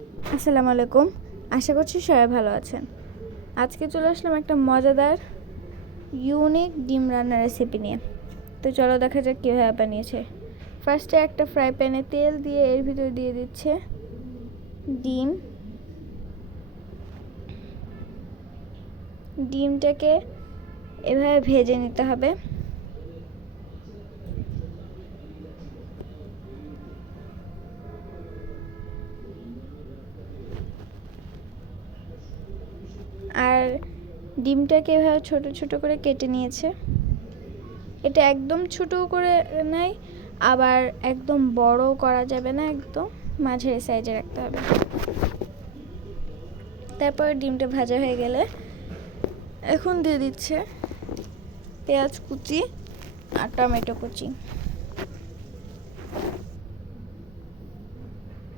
আসসালামু আলাইকুম। আশা করছি সবাই ভালো আছেন। আজকে চলে আসলাম একটা মজাদার ইউনিক ডিম রান্নার রেসিপি নিয়ে। তো চলো দেখা যাক কীভাবে বানিয়েছে। ফার্স্টে একটা ফ্রাই প্যানে তেল দিয়ে এর ভিতরে দিয়ে দিচ্ছে ডিম। ডিমটাকে এভাবে ভেজে নিতে হবে। আর ডিমটাকে এভাবে ছোট ছোট করে কেটে নিয়েছে। এটা একদম ছোট করে নাই, আবার একদম বড় করা যাবে না একদম, মাঝারি সাইজে রাখতে হবে। তারপর ডিমটা ভাজা হয়ে গেলে এখন দিয়ে দিচ্ছে পেঁয়াজ কুচি আর টমেটো কুচি।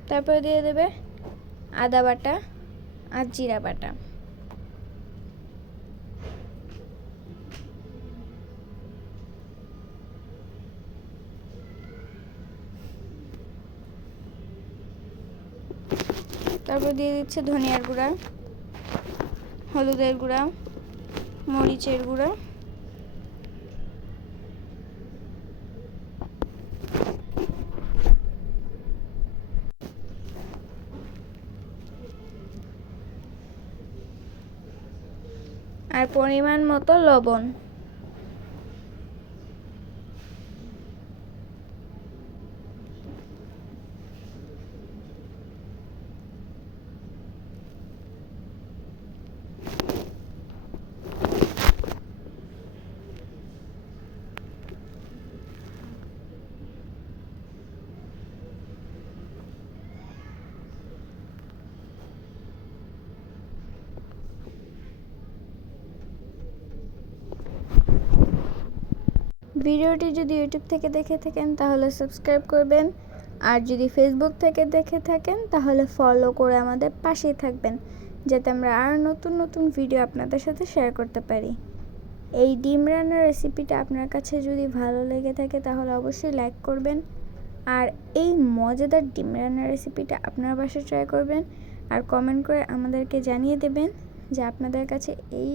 তারপরে দিয়ে দেবে আদা বাটা আর জিরা বাটা। তারপর দিয়ে দিচ্ছে ধনিয়ার গুঁড়া হলুদের গুঁড়া মরিচের গুঁড়া। আর পরিমাণ মতো লবণ। ভিডিওটি যদি ইউটিউব থেকে দেখে থাকেন, তাহলে সাবস্ক্রাইব করবেন। আর যদি ফেসবুক থেকে দেখে থাকেন, তাহলে ফলো করে আমাদের পাশেই থাকবেন, যাতে আমরা আরও নতুন নতুন ভিডিও আপনাদের সাথে শেয়ার করতে পারি। এই ডিম রান্নার রেসিপিটা আপনার কাছে যদি ভালো লেগে থাকে, তাহলে অবশ্যই লাইক করবেন। আর এই মজাদার ডিম রান্নার রেসিপিটা আপনার বাসায় ট্রাই করবেন। আর কমেন্ট করে আমাদেরকে জানিয়ে দেবেন যে আপনাদের কাছে এই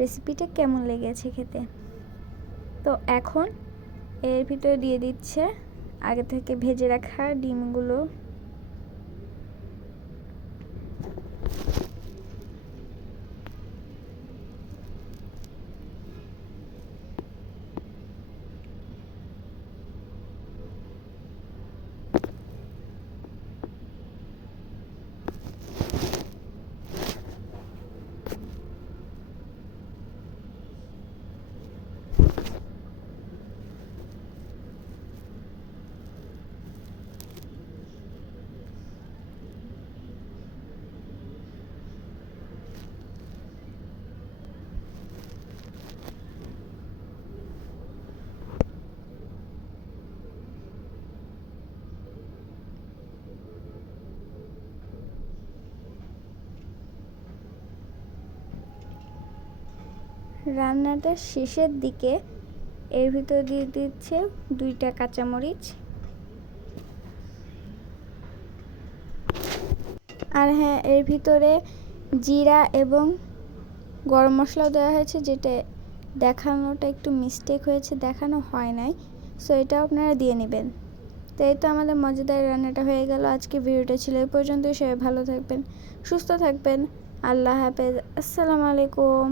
রেসিপিটা কেমন লেগেছে খেতে। তো এখন এর ভিতরে দিয়ে দিচ্ছে। আগে থেকে ভেজে রাখা ডিমগুলো। রান্নাটা শেষের দিকে এর ভিতর দিয়ে দিচ্ছে দুইটা কাঁচামরিচ। আর হ্যাঁ এর ভিতরে জিরা এবং গরম মশলাও দেওয়া হয়েছে, যেটা দেখানোটা একটু মিস্টেক হয়েছে, দেখানো হয় নাই। সো এটাও আপনারা দিয়ে নেবেন। তো এই তো আমাদের মজাদার রান্নাটা হয়ে গেল। আজকে ভিডিওটা ছিল এই পর্যন্তই। সবাই ভালো থাকবেন, সুস্থ থাকবেন। আল্লাহ হাফেজ। আসসালামু আলাইকুম।